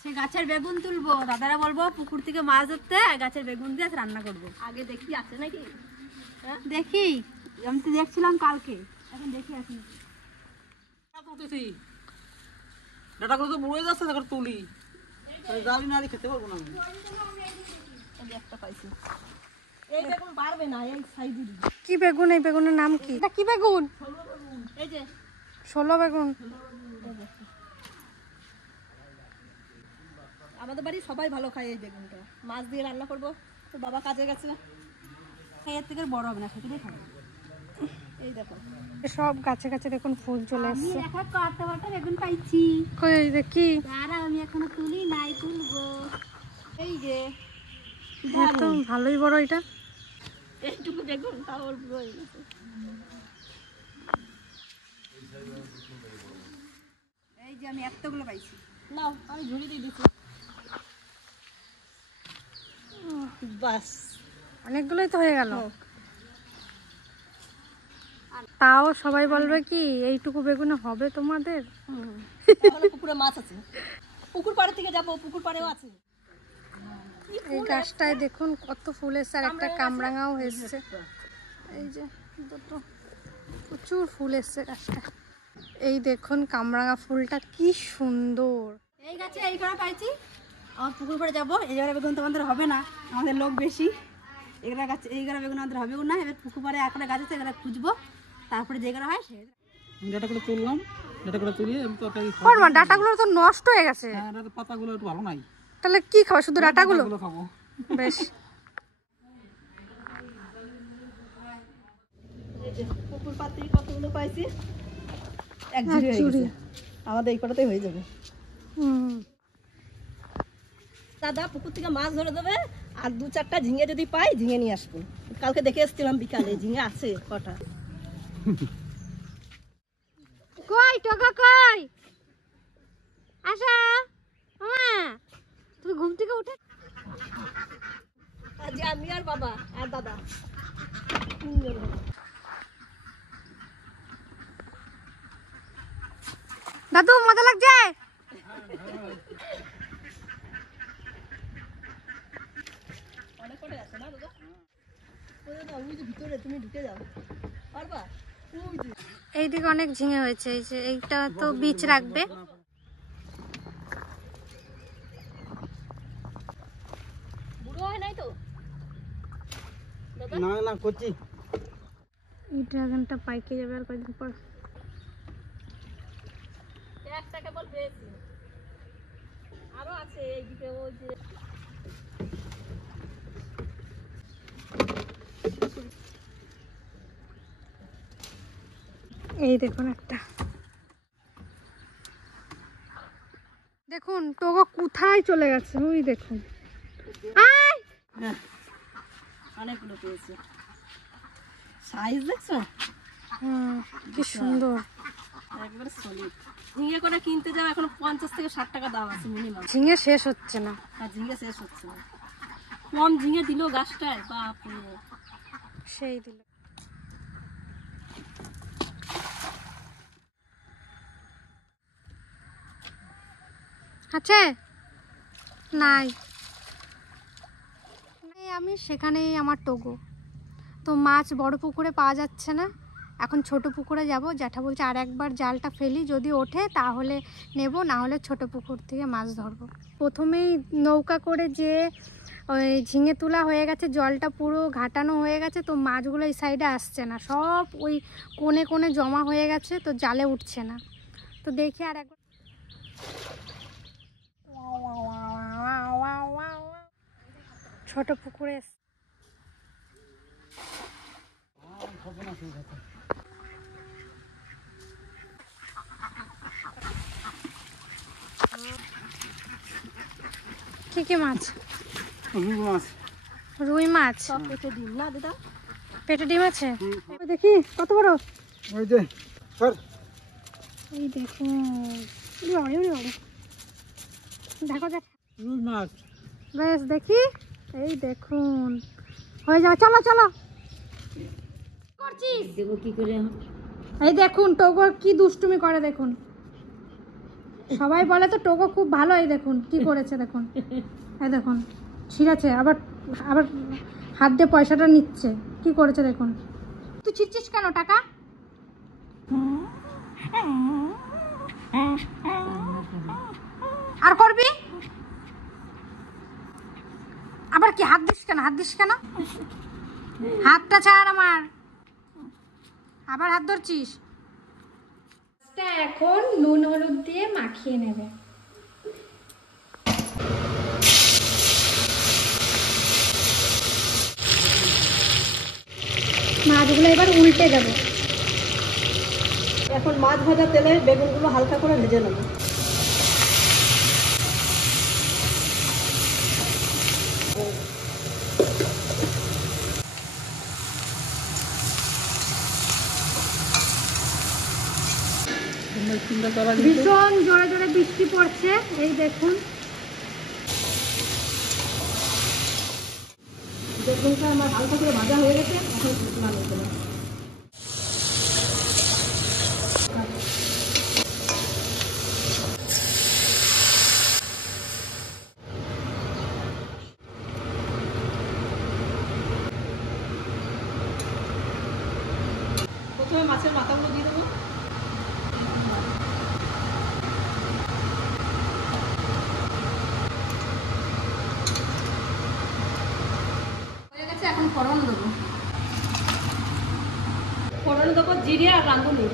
সে গাছের বেগুন তুলবো, দাদারা বলবো পুকুর থেকে মাছ ধরতে, গাছের বেগুন দিয়ে রান্না করবো। আগে দেখি আছে নাকি, দেখি। আমি তো দেখছিলাম কালকে, এখন দেখি আসি। ডাটাগুলো তো বড় যাচ্ছে, দেখো তুলি জালি নাড়ি খেতে পারবো না। একটা পাইছি, এই বেগুন পারবে না, এই সাইজের। কি বেগুন? এই বেগুনের নাম কি? এটা কি বেগুন? এই যে 16 বেগুন। আমাদের বাড়ি সবাই ভালো খায় এই বেগুনটা। মাছ দিয়ে রান্না করবো, তো বাবা কাজে গেছে, এর থেকে বড় হবে না, সেটাই খাবো। এই দেখো সব গাছে গাছে দেখুন ফুল চলে আসছে। আমি একটা কত বেগুন পাইছি। কই দেখি? দাঁড়া, আমি এখনো তুলি নাই, তুলবো। এই যে তো ভালোই বড় এটা। এইটুকু বেগুন তাও অল্প হয়ে গেছে। এই যে আমি এতগুলো পাইছি, নাও আমি ঝুড়ি দিয়ে দিচ্ছি। বাস, অনেকগুলোই তো হয়ে গেল। তাও সবাই বলবে কি এইটুকু বেগুনে হবে তোমাদের? পুকুরে মাছ আছে, পুকুর পাড়ে থেকে যাবো, পুকুর পাড়েও আছে। এই গাছটায় দেখুন কত ফুল এসছে, আর একটা কামরাঙাও এসছে। এই যে দুটো প্রচুর ফুল এসছে গাছটা। এই দেখুন কামরাঙা ফুলটা কি সুন্দর। এই গাছে এই করা পাইছি। আমার পুকুর পাড়ে যাবো, এই জায়গায় বেগুন তোমাদের হবে না, আমাদের লোক বেশি। এগুলা গাছ, এই গাছ বেগুন আমাদের হবে না। এবার পুকুর পাড়ে একটা গাছ আছে, এগুলো খুঁজবো, তারপরে যে করা হয় সে ডাটাগুলো তুললাম, ডাটাগুলো তুলিয়ে আমি তো ডাটাগুলো তো নষ্ট হয়ে গেছে। হ্যাঁ, পাতাগুলো একটু ভালো নাই। তাহলে কি খাবো? শুধু ডাটাগুলো খাবো। বেশ। পুকুর পাড়ে কতগুলো পাইছি, এক ঝুড়ি আমাদের এই কটাতেই হয়ে যাবে। দাদা পুকুর থেকে মাছ ধরে দেবে, আর 2-4টা ঝিঙে যদি পাই, ঝিঙে নিয়ে আসবো। কালকে দেখে এসেছিলাম বিকালে, ঝিঙে আছে কটা। কই টগা কই? আশা মামা, তুমি ঘুম থেকে উঠে? আজ আমি আর বাবা আর দাদা। দাদু মজা লাগছে? অনেক কটা আছে না দাদা? ওই যে ভিতরে তুমি ঢুকে যাও, পারবা? এইদিকে অনেক ঝিঙে হয়েছে। এই যে এইটা তো বীজ রাখবে। বুড়ো হয় নাই তো না না করছি। এই ড্রাগনটা পাইকে যাবে আর কয়েকদিন পর। একটা কেবল পেয়েছি, আরো আছে এইদিকে। ওই যে এই দেখুন একটা, দেখুন টগো কোথায় চলে গেছে। ওই দেখুন, অনেকগুলো পেয়েছি। সাইজ দেখছো? কি সুন্দর। একবারে সলিড। ঝিঙে করে কিনতে যাও, এখন 50 থেকে 60 টাকা দাম আছে মিনিমাম। ঝিঙে শেষ হচ্ছে না। আর ঝিঙে শেষ হচ্ছে না। কম ঝিঙে দিল গাছটায়, বাপরে। সেই দিল। আছে নাই, আমি সেখানেই আমার টগো। তো মাছ বড় পুকুরে পাওয়া যাচ্ছে না, এখন ছোট পুকুরে যাব। জ্যাঠা বলছে আর একবার জালটা ফেলি, যদি ওঠে তাহলে নেব, না হলে ছোট পুকুর থেকে মাছ ধরবো। প্রথমেই নৌকা করে যে ওই ঝিঙে তোলা হয়ে গেছে, জলটা পুরো ঘাটানো হয়ে গেছে, তো মাছগুলো এই সাইডে আসছে না, সব ওই কোণে কোণে জমা হয়ে গেছে, তো জালে উঠছে না। তো দেখি আর একবার। ছোট পুকুরে কি কি মাছ? রুই মাছ। সব পেটে ডিম না দাদা? পেটে ডিম আছে, দেখি কত বড়। ওই যে স্যার, এই দেখুন, দেখো দেখ রুই মাছ। বেশ দেখি, এই দেখুন হয়ে যাবে। চলো চলো, করছিস দেবো কি করে? এই দেখুন টগর কি দুষ্টুমি করে দেখুন। সবাই বলে তো টোকো খুব ভালো। এই দেখুন কি করেছে, দেখুন এই দেখুন ছিঁড়েছে, আবার আবার হাত দিয়ে পয়সাটা নিচ্ছে, কি করেছে দেখুন। তুই ছিঁড়ছিস কেন টাকা? আর করবি? আবার কি হাত দিস কেন? হাত দিস কেন? হাতটা ছাড় আমার, আবার হাত ধরছিস। এখন নুন হলুদ দিয়ে মাখিয়ে নেবে। মাছগুলো এবার উল্টে দেবো। এখন মাছ ভাজা তেলে বেগুনগুলো হালকা করে ভেজে নেবো। ভীষণ জোরে জোরে বৃষ্টি পড়ছে, এই দেখুন। বেগুনটা আমার হালকা করে ভাজা হয়ে গেছে, এখন নামিয়ে দেবো। প্রথমে মাছের মাথাগুলো দিয়ে দেবো। হয়ে গেছে, এখন ফোড়ন দেবো। ফোড়ন দেবো জিরে আর রাঁধুনি।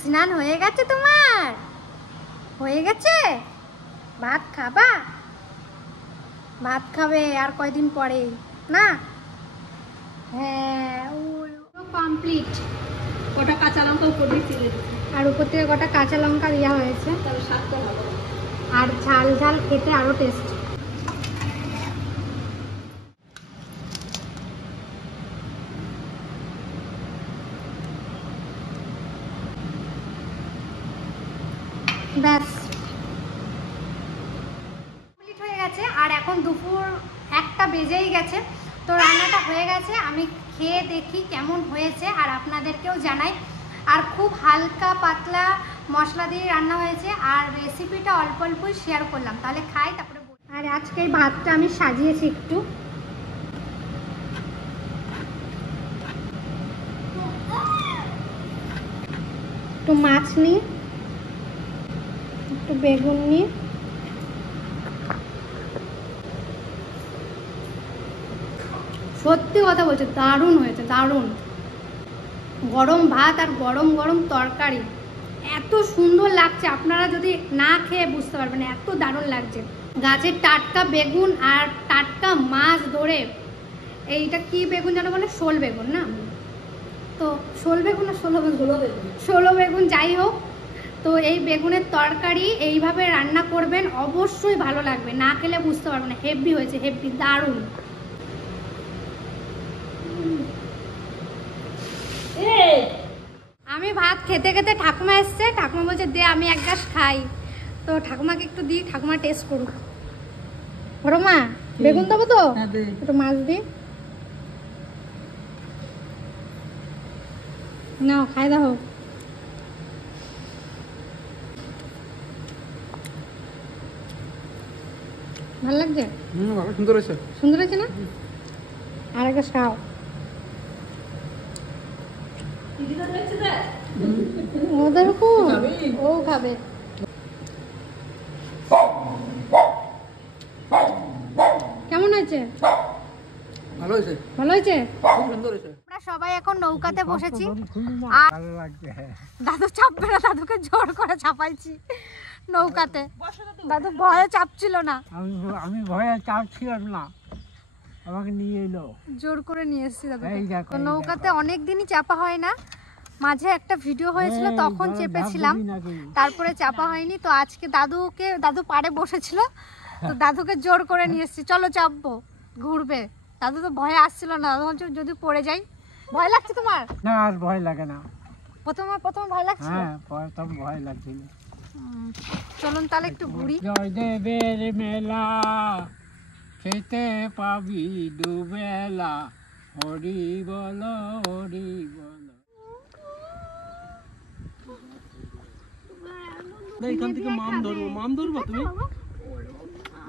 স্নান হয়ে গেছে তোমার? হয়ে গেছে? ভাত খাবা? ভাত খাবে আর কয়দিন পরে না? হ্যাঁ, কমপ্লিট। কটা কাঁচা লঙ্কা উপর দিয়ে চিড়ে দিচ্ছি, আর উপর থেকে কটা কাঁচা লঙ্কা দেওয়া হয়েছে, তাহলে স্বাদটা ভালো হবে। আর ঝাল ঝাল খেতে আরো টেস্ট। ব্যাস কমপ্লিট হয়ে গেছে। আর এখন দুপুর 1টা বেজেই গেছে, তো রান্নাটা হয়ে গেছে। আমি খেয়ে দেখি কেমন হয়েছে আর আপনাদেরকেও জানাই। আর খুব হালকা পাতলা মশলা দিয়ে রান্না হয়েছে, আর রেসিপিটা অল্প অল্পই শেয়ার করলাম। তাহলে খাই, তারপরে আর আজকে এই ভাতটা আমি সাজিয়েছি একটু। একটু মাছ নিয়ে, একটু বেগুন নিয়ে, সত্যি কথা বলছে, দারুণ হয়েছে, দারুণ। গরম ভাত আর গরম গরম তরকারি, এত সুন্দর লাগছে। আপনারা যদি না খেয়ে বুঝতে পারবেন, এত দারুণ লাগছে। গাছের টাটকা বেগুন আর টাটকা মাছ ধরে, এইটা কি বেগুন যেন বলে, শোল বেগুন না? তো শোল বেগুন না ষোলো বেগুন, ষোলো বেগুন যাই হোক। তো এই বেগুনের তরকারি এইভাবে রান্না করবেন, অবশ্যই ভালো লাগবে। না খেলে বুঝতে পারবেন না, হেভি হয়েছে, হেভি, দারুণ। আমি ভাত খেতে খেতে ঠাকুমা এসছে, ঠাকুমা বলছে দে আমি এক গ্লাস খাই। তো ঠাকুমাকে একটু দিই, ঠাকুমা টেস্ট করুক। বড় মা, বেগুন দেবো তো? একটু মাছ দিই, নাও খাই দাও। ভালো লাগছে? সুন্দর হয়েছে, সুন্দর হয়েছে না? আর একটা খাও। ওদের ও খাবে। কেমন হয়েছে? ভালো হয়েছে, ভালো হয়েছে, খুব সুন্দর হয়েছে। আমরা সবাই এখন নৌকাতে বসেছি, আর দাদু চাপবে না, দাদুকে জোর করে চাপাইছি নৌকাতে। দাদু ভয়ে চাপছিল না, আমি ভয়ে চাপছিলাম না, আমাকে নিয়ে এলো, জোর করে নিয়ে এসেছি দাদু। এই দেখো, তো এই নৌকাতে দেখো। অনেক দিনই চাপা হয় না, মাঝে একটা ভিডিও হয়েছিল এই, তখন বলো, চেপেছিলাম, ভাববি নাকি? তারপরে চাপা হয়নি। তো আজকে দাদু পাড়ে বসেছিল, তো দাদুকে জোর করে নিয়ে এসেছি, চলো চাপবো, ঘুরবে। দাদু তো ভয়ে আসছিল না, দাদু বলছে যদি পড়ে যাই। ভয় লাগছে তোমার? না, আর ভয় লাগে না। প্রথমে ভয় লাগছিল? হ্যাঁ প্রথম ভয় লাগছিল। চলুন তাহলে একটু ঘুরি। জয়দেবের মেলা খেতে পাবি দুবেলা, হরি বল হরি বল। না এখান থেকে মাম ধরবো, মাম ধরবা তুমি,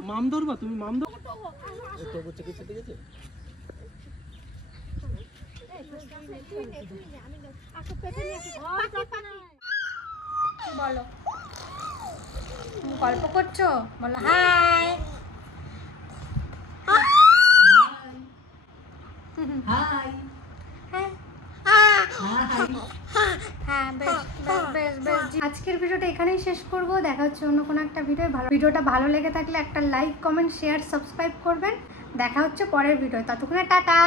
মাম ধরবা তুমি, মাম ধর। তো বুঝছে কিছু ঠিক আছে। বলো, তুমি গল্প করছো? বলো হাই। হাই হ্যাঁ বেশ বেশ বেশ বেশ। আজকের ভিডিওটা এখানেই শেষ করব। দেখা হচ্ছে অন্য কোনো একটা ভিডিওটা ভালো লেগে থাকলে একটা লাইক কমেন্ট শেয়ার সাবস্ক্রাইব করবেন। দেখা হচ্ছে পরের ভিডিও, ততক্ষণে টাটা।